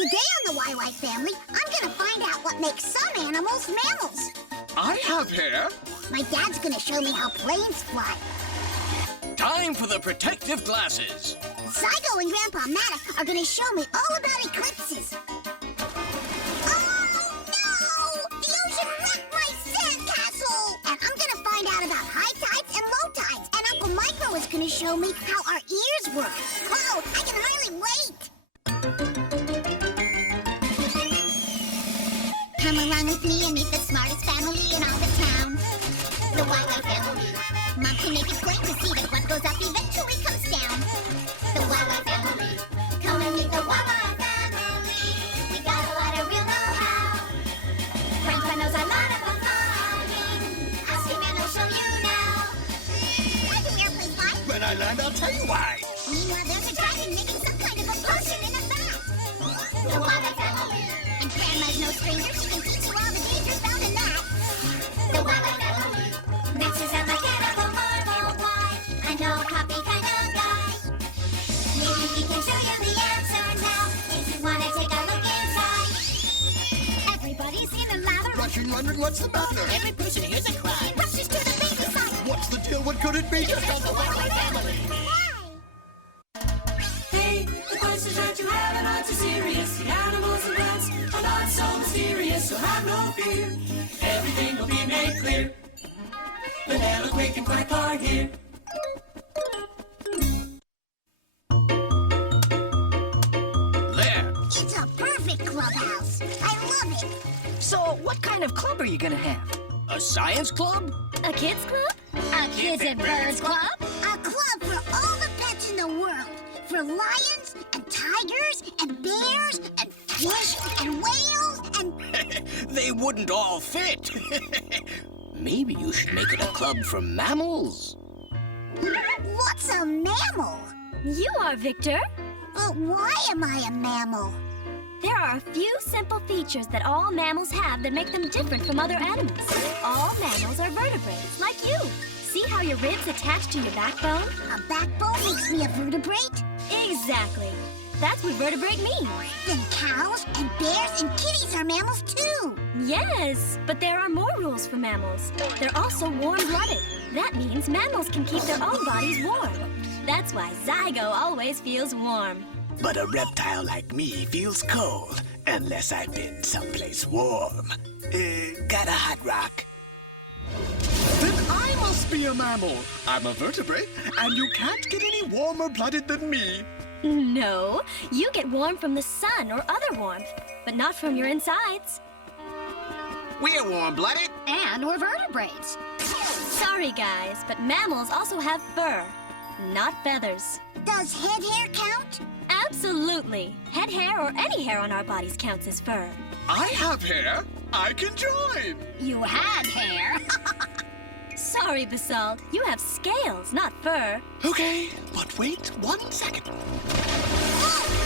Today on the YY family, I'm gonna find out what makes some animals mammals. I have hair. My dad's gonna show me how planes fly. Time for the protective glasses. Zygo and Grandpa Matt are gonna show me all about eclipses. Oh no! The ocean wrecked my sandcastle! And I'm gonna find out about high tides and low tides. And Uncle Micro is gonna show me how our ears work. Oh, I can hardly wait! Come along with me and meet the smartest family in all the town. The YY family. Mom can make it plain to see that what goes up eventually comes down. The YY family. Come and meet the YY family. We got a lot of real know-how. Grandpa knows a lot of flying. Ask him and he'll show you now. Why do airplanes fly? When I land, I'll tell you why. Meanwhile, there's a dragon making some kind of a potion in a vat. The YY family. And Grandma's no stranger. She can teach you all the dangers found in that. The YY family. This is a mechanical marvel. Why? I know a copy kind of guy. Maybe he can show you the answer now. If you want to take a look inside. Everybody's in a lather. Rushing, wondering what's the matter. Every person hears a cry. Rushes to the baby side. What's the deal? What could it be? Just Tell the YY family. Hey, the questions that you have are not too serious. The animals and plants are not so mysterious, so have no fear. Everything will be made clear. The little quick and quack are here. There. It's a perfect clubhouse. I love it. So, what kind of club are you gonna have? A science club? A kids club? A kids and birds club? A club for all the pets in the world. For lions and tigers and bears and fish and whales and... They wouldn't all fit. Maybe you should make it a club for mammals. What's a mammal? You are, Victor. But why am I a mammal? There are a few simple features that all mammals have that make them different from other animals. All mammals are vertebrates, like you. See how your ribs attach to your backbone? A backbone makes me a vertebrate? Exactly. That's what vertebrate means. Then cows and bears and kitties are mammals too. Yes, but there are more rules for mammals. They're also warm-blooded. That means mammals can keep their own bodies warm. That's why Zygo always feels warm. But a reptile like me feels cold unless I've been someplace warm. Got a hot rock? Then I must be a mammal. I'm a vertebrate, and you can't get any warmer-blooded than me. No, you get warm from the sun or other warmth, but not from your insides. We're warm-blooded. And we're vertebrates. Sorry, guys, but mammals also have fur, not feathers. Does head hair count? Absolutely. Head hair or any hair on our bodies counts as fur. I have hair. I can join. You had hair. Sorry, Basalt. You have scales, not fur. Okay, but wait 1 second. Oh,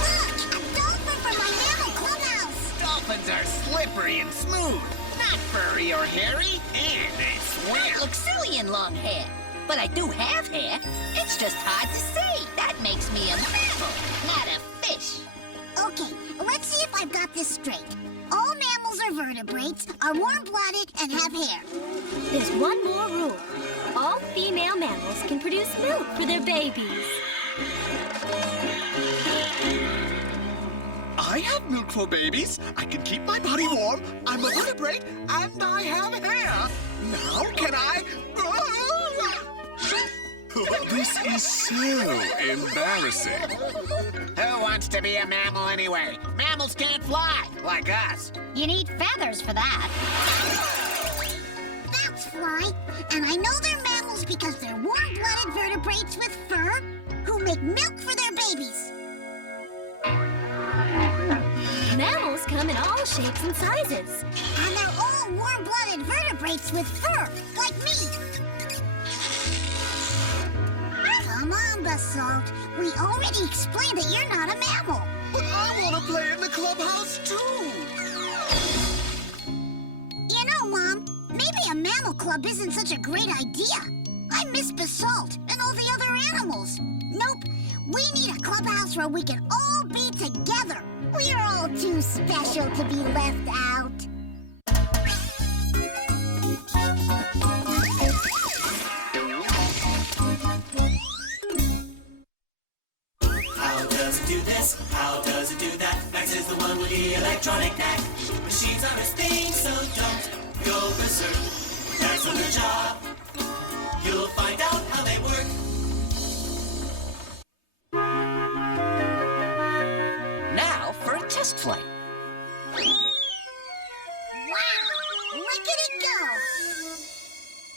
look! A dolphin from my mammal clubhouse! Dolphins are slippery and smooth, not furry or hairy, and they swim. Look silly in long hair. But I do have hair. It's just hard to see. That makes me a mammal, not a fish. Okay, let's see if I've got this straight. All mammals are vertebrates, are warm-blooded, and have hair. There's one more rule. All female mammals can produce milk for their babies. I have milk for babies. I can keep my body warm. I'm a vertebrate, and I have hair. Now can I... This is so embarrassing. Who wants to be a mammal anyway? Mammals can't fly, like us. You need feathers for that. That's right. And I know they're mammals because they're warm-blooded vertebrates with fur who make milk for their babies. Mammals come in all shapes and sizes. And they're all warm-blooded vertebrates with fur, like me. Come on, Basalt. We already explained that you're not a mammal. But I want to play in the clubhouse, too. You know, Mom, maybe a mammal club isn't such a great idea. I miss Basalt and all the other animals. Nope, we need a clubhouse where we can all be together. We're all all too special to be left out. How does it do this? How does it do that? Max is the one with the electronic knack. Machines are his thing, so don't go berserk. That's on the job. You'll find out how they work. Now for a test flight. Wow! Look at it go!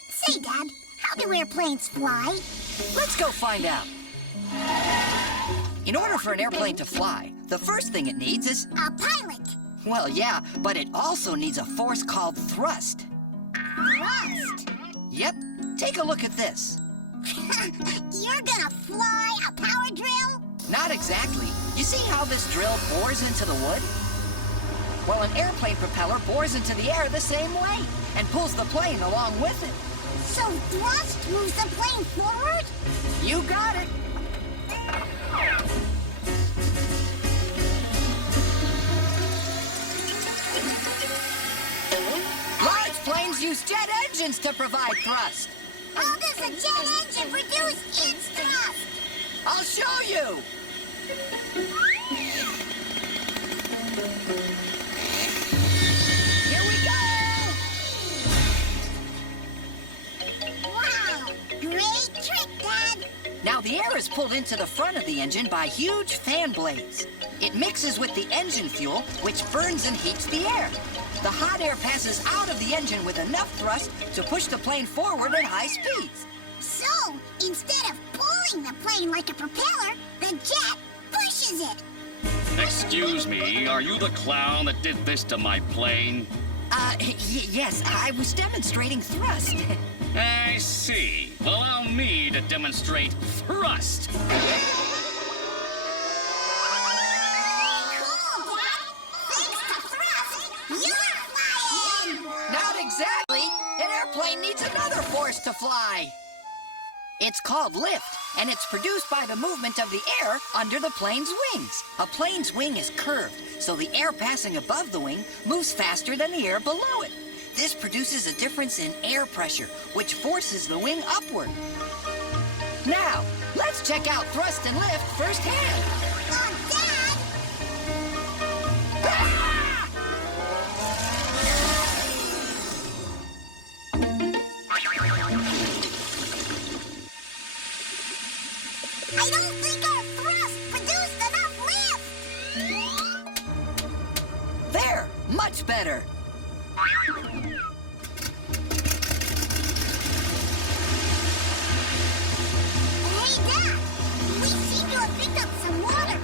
Say, Dad, how do airplanes fly? Let's go find out. In order for an airplane to fly, the first thing it needs is... A pilot! Well, yeah, but it also needs a force called thrust. Thrust? Yep, take a look at this. You're gonna fly a power drill? Not exactly. You see how this drill bores into the wood? Well, an airplane propeller bores into the air the same way and pulls the plane along with it. So thrust moves the plane forward? You got it. Large planes use jet engines to provide thrust. How does a jet engine produce its thrust? I'll show you. Here we go. Wow! Great trick, Dad! Now the air is pulled into the front of the engine by huge fan blades. It mixes with the engine fuel, which burns and heats the air. The hot air passes out of the engine with enough thrust to push the plane forward at high speeds. So, instead of pulling the plane like a propeller, the jet pushes it. Excuse me, are you the clown that did this to my plane? Yes, I was demonstrating thrust. I see. Allow me to demonstrate thrust. Cool, Dad! Thanks to thrust, you're flying! Not exactly. An airplane needs another force to fly. It's called lift, and it's produced by the movement of the air under the plane's wings. A plane's wing is curved, so the air passing above the wing moves faster than the air below it. This produces a difference in air pressure, which forces the wing upward. Now, let's check out thrust and lift firsthand. Oh, Dad! I don't think our thrust produced enough lift! There, much better. Hey, Dad! We seem to have picked up some water.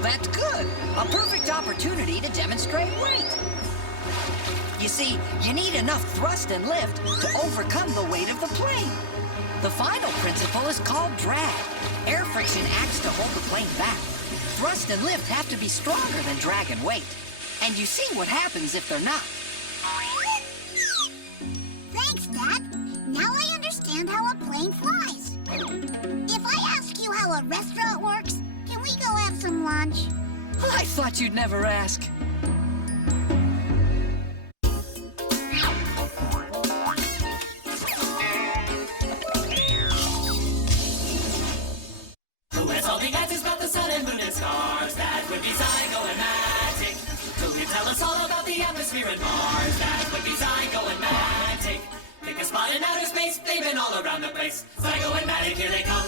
That's good. A perfect opportunity to demonstrate weight. You see, you need enough thrust and lift to overcome the weight of the plane. The final principle is called drag. Air friction acts to hold the plane back. Thrust and lift have to be stronger than drag and weight. And you see what happens if they're not. Thanks, Dad. Now I understand how a plane flies. If I ask you how a restaurant works, can we go have some lunch? I thought you'd never ask. Who has all the answers about the sun and moon and stars? That would be Zygo and Magic. Who can tell us all about the atmosphere and Mars? That would be Zygo and Magic. Pick a spot in outer space, they've been all around the place. Zygo and Magic, here they come.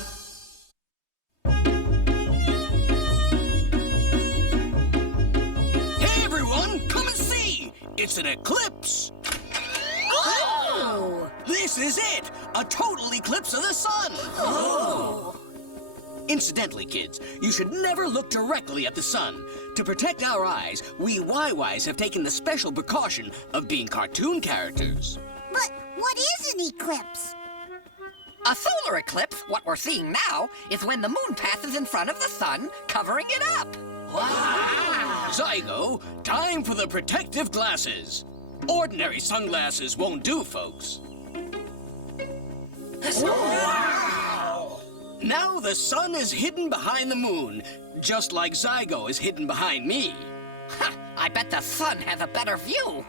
Hey, everyone, come and see! It's an eclipse! Oh! This is it! A total eclipse of the sun! Oh! Incidentally, kids, you should never look directly at the sun. To protect our eyes, we YYs have taken the special precaution of being cartoon characters. But what is an eclipse? A solar eclipse, what we're seeing now, is when the moon passes in front of the sun, covering it up. Wow! Zygo, time for the protective glasses. Ordinary sunglasses won't do, folks. Wow! Now the sun is hidden behind the moon, just like Zygo is hidden behind me. Ha! I bet the sun has a better view.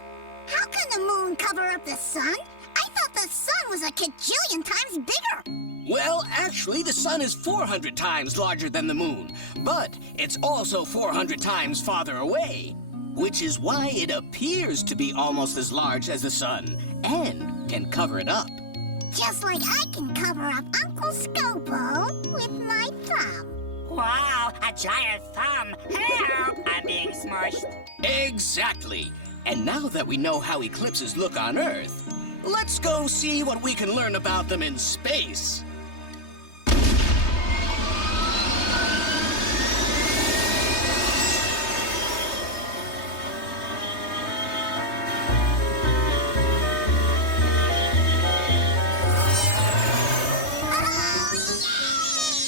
How can the moon cover up the sun? I thought the sun was a kajillion times bigger. Well, actually, the sun is 400 times larger than the moon, but it's also 400 times farther away, which is why it appears to be almost as large as the sun and can cover it up. Just like I can cover up Uncle Scopo with my thumb. Wow, a giant thumb. Help! I'm being smushed. Exactly. And now that we know how eclipses look on Earth, let's go see what we can learn about them in space.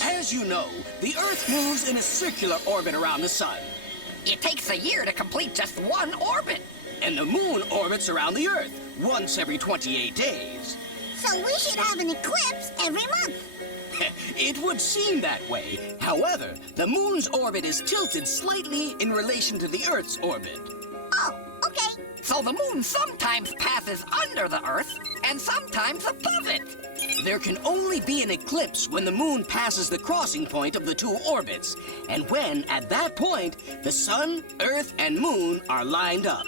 As you know, the Earth moves in a circular orbit around the sun. It takes a year to complete just one orbit. And the moon orbits around the Earth once every 28 days. So we should have an eclipse every month. It would seem that way. However, the moon's orbit is tilted slightly in relation to the Earth's orbit. Oh, okay. So the moon sometimes passes under the Earth and sometimes above it. There can only be an eclipse when the moon passes the crossing point of the two orbits, and when, at that point, the sun, Earth, and moon are lined up.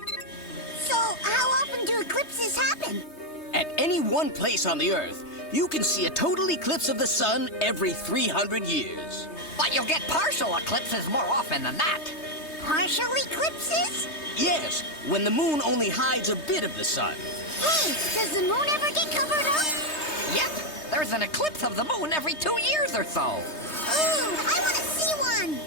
So how often do eclipses happen? At any one place on the Earth, you can see a total eclipse of the sun every 300 years. But you'll get partial eclipses more often than that. Partial eclipses? Yes, when the moon only hides a bit of the sun. Hey, does the moon ever get covered up? Yep, there's an eclipse of the moon every 2 years or so. Ooh, I want to see one.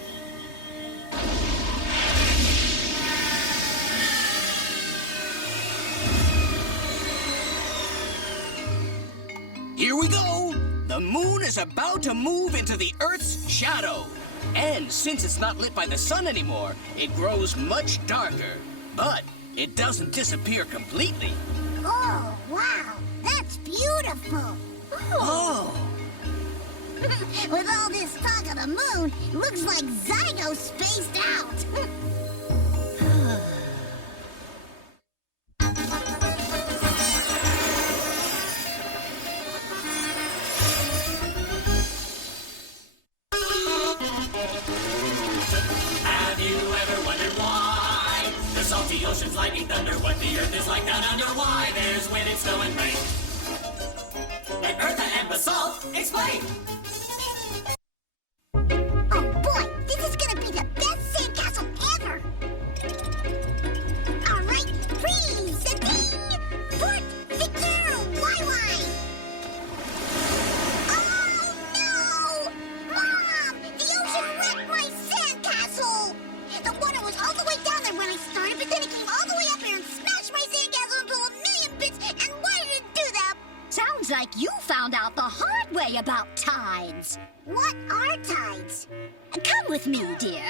Here we go! The moon is about to move into the Earth's shadow. And since it's not lit by the sun anymore, it grows much darker. But it doesn't disappear completely. Oh, wow. That's beautiful. Oh! With all this talk of the moon, looks like Zygo spaced out. Have you ever wondered why the salty ocean's lightning thunder? What the earth is like down under? Why there's wind and snow and rain? Let Eartha and Basalt explain. Oh boy, this is gonna be the best sandcastle ever. All right, presenting Fort Victor YY. Oh no! Mom, the ocean wrecked my sandcastle. The water was all the way down there when I started, but then it came all the way up here and smashed my sandcastle into a million bits. And why did it do that? Sounds like you found out the hard way about tides. What are tides? Come with me, dear.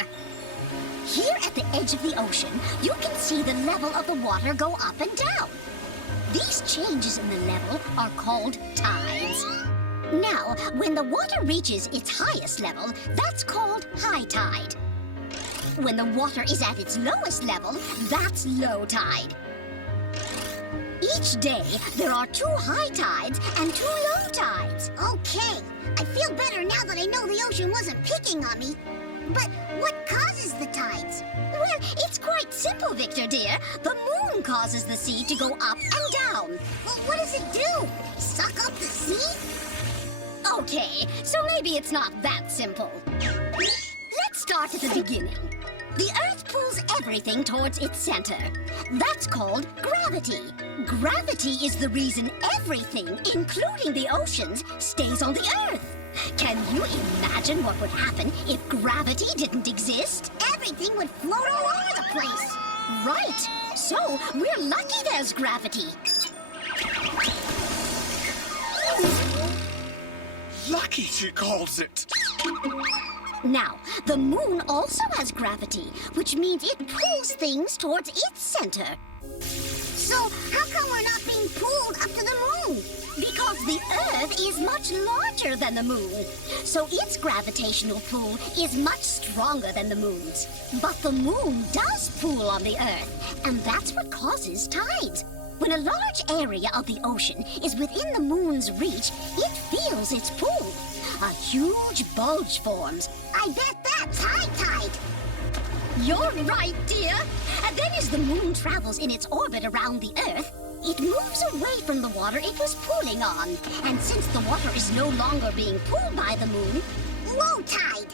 Here at the edge of the ocean, you can see the level of the water go up and down. These changes in the level are called tides. Now, when the water reaches its highest level, that's called high tide. When the water is at its lowest level, that's low tide. Each day, there are 2 high tides and 2 low tides. Okay, I feel better now that I know the ocean wasn't picking on me. But what causes the tides? Well, it's quite simple, Victor, dear. The moon causes the sea to go up and down. Well, what does it do? Suck up the sea? Okay, so maybe it's not that simple. Let's start at the beginning. The Earth pulls everything towards its center. That's called gravity. Gravity is the reason everything, including the oceans, stays on the Earth. Can you imagine what would happen if gravity didn't exist? Everything would float all over the place. Right. So we're lucky there's gravity. Lucky, she calls it. Now, the moon also has gravity, which means it pulls things towards its center. So how come we're not being pulled up to the moon? Because Because the Earth is much larger than the Moon, so its gravitational pull is much stronger than the Moon's. But the Moon does pull on the Earth, and that's what causes tides. When a large area of the ocean is within the Moon's reach, it feels its pull. A huge bulge forms. I bet that's high tide. You're right, dear. And then as the Moon travels in its orbit around the Earth, it moves away from the water it was pulling on. And since the water is no longer being pulled by the Moon, Low tide.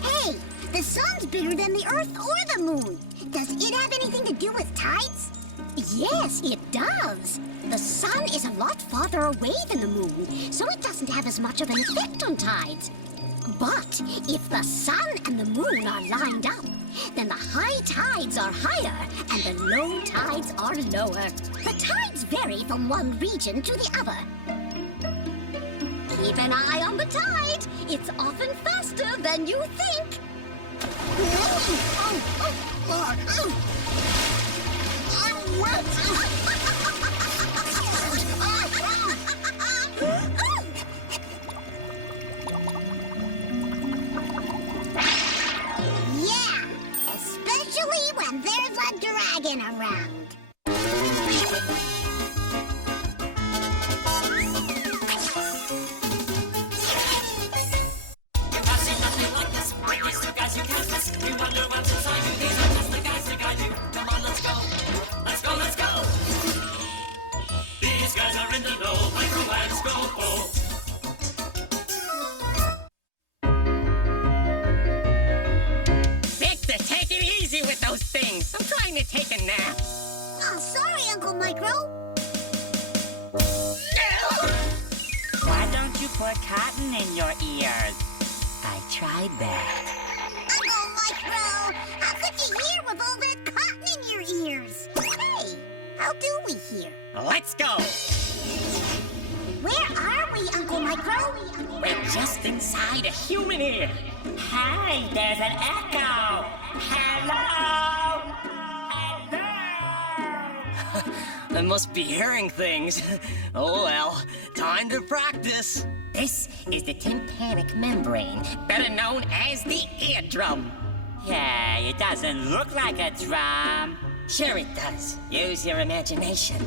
Hey, the sun's bigger than the Earth or the Moon. Does it have anything to do with tides? yes, it does. The sun is a lot farther away than the Moon, so it doesn't have as much of an effect on tides. But if the sun and the Moon are lined up, then the high tides are higher and the low tides are lower. The tides vary from one region to the other. Keep an eye on the tide. It's often faster than you think. I'm wet! Yeah, especially when there's a dragon around. Victor, take it easy with those things. I'm trying to take a nap. Oh, sorry, Uncle Micro. Why don't you put cotton in your ears? I tried that. Uncle Micro, how could you hear with all that cotton in your ears? Hey, how do we hear? Let's go. Where are we, Uncle Micro? We're just inside a human ear. Hey, there's an echo. Hello. Hello. I must be hearing things. Oh well, time to practice. This is the tympanic membrane, better known as the eardrum. Yeah, it doesn't look like a drum. Sure it does. Use your imagination.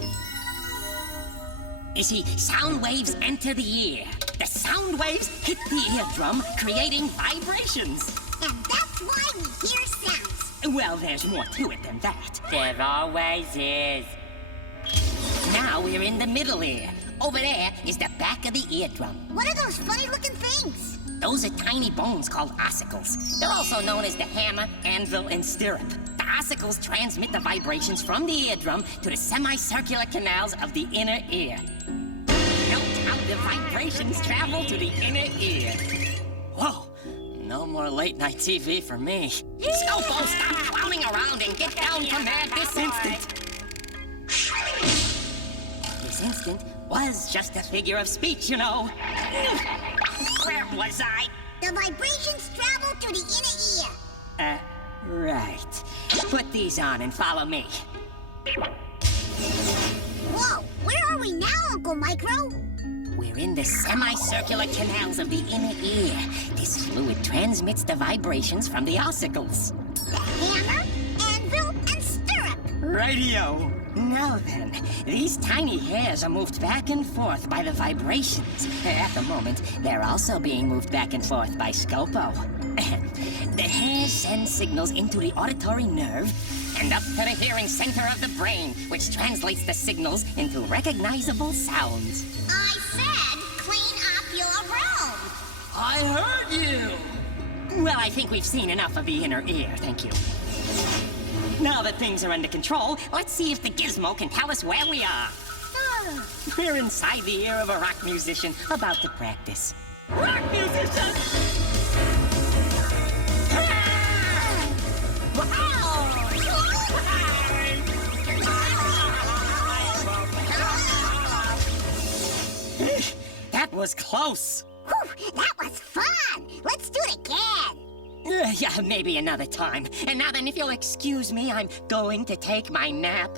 You see, sound waves enter the ear. The sound waves hit the eardrum, creating vibrations. And that's why we hear sounds. Well, there's more to it than that. There always is. Now we're in the middle ear. Over there is the back of the eardrum. What are those funny-looking things? Those are tiny bones called ossicles. They're also known as the hammer, anvil, and stirrup. The ossicles transmit the vibrations from the eardrum to the semicircular canals of the inner ear. Note how the vibrations travel to the inner ear. Whoa, no more late-night TV for me. Scopo, stop clowning around and get down to mad this instant. This instant was just a figure of speech, you know. Where was I? The vibrations travel to the inner ear. Right. Put these on and follow me. Whoa, where are we now, Uncle Micro? We're in the semicircular canals of the inner ear. This fluid transmits the vibrations from the ossicles. The hammer, anvil, and stirrup. Radio. Now then, these tiny hairs are moved back and forth by the vibrations. At the moment, they're also being moved back and forth by Scopo. The hairs send signals into the auditory nerve and up to the hearing center of the brain, which translates the signals into recognizable sounds. I said clean up your room. I heard you! Well, I think we've seen enough of the inner ear, thank you. Now that things are under control, let's see if the gizmo can tell us where we are. We're inside the ear of a rock musician about to practice. Rock musician! That was close. Whew, that was fun. Let's do it again. Yeah, maybe another time. And now then, if you'll excuse me, I'm going to take my nap.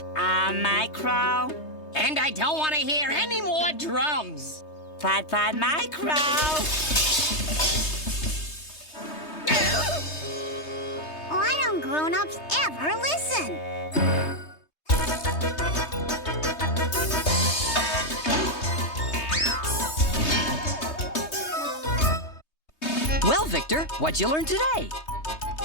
Micro? And I don't want to hear any more drums. Pod micro. Why don't grown-ups ever listen? Well, Victor, what'd you learn today?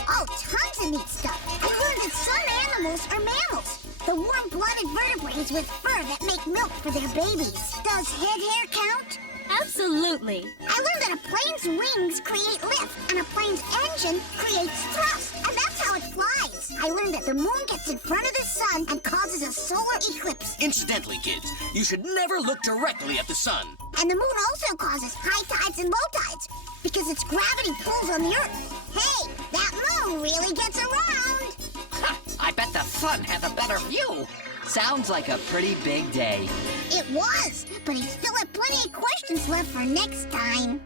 Oh, tons of neat stuff. I learned that some animals are mammals. The warm-blooded vertebrates with fur that make milk for their babies. Does head hair count? Absolutely. I learned that a plane's wings create lift, and a plane's engine creates thrust, and that's how it flies. I learned that the moon gets in front of the sun and causes a solar eclipse. Incidentally, kids, you should never look directly at the sun. And the moon also causes high tides and low tides, because its gravity pulls on the Earth. Hey, that moon really gets around. Ha, I bet the sun has a better view. Sounds like a pretty big day. It was, but he still had plenty of questions left for next time.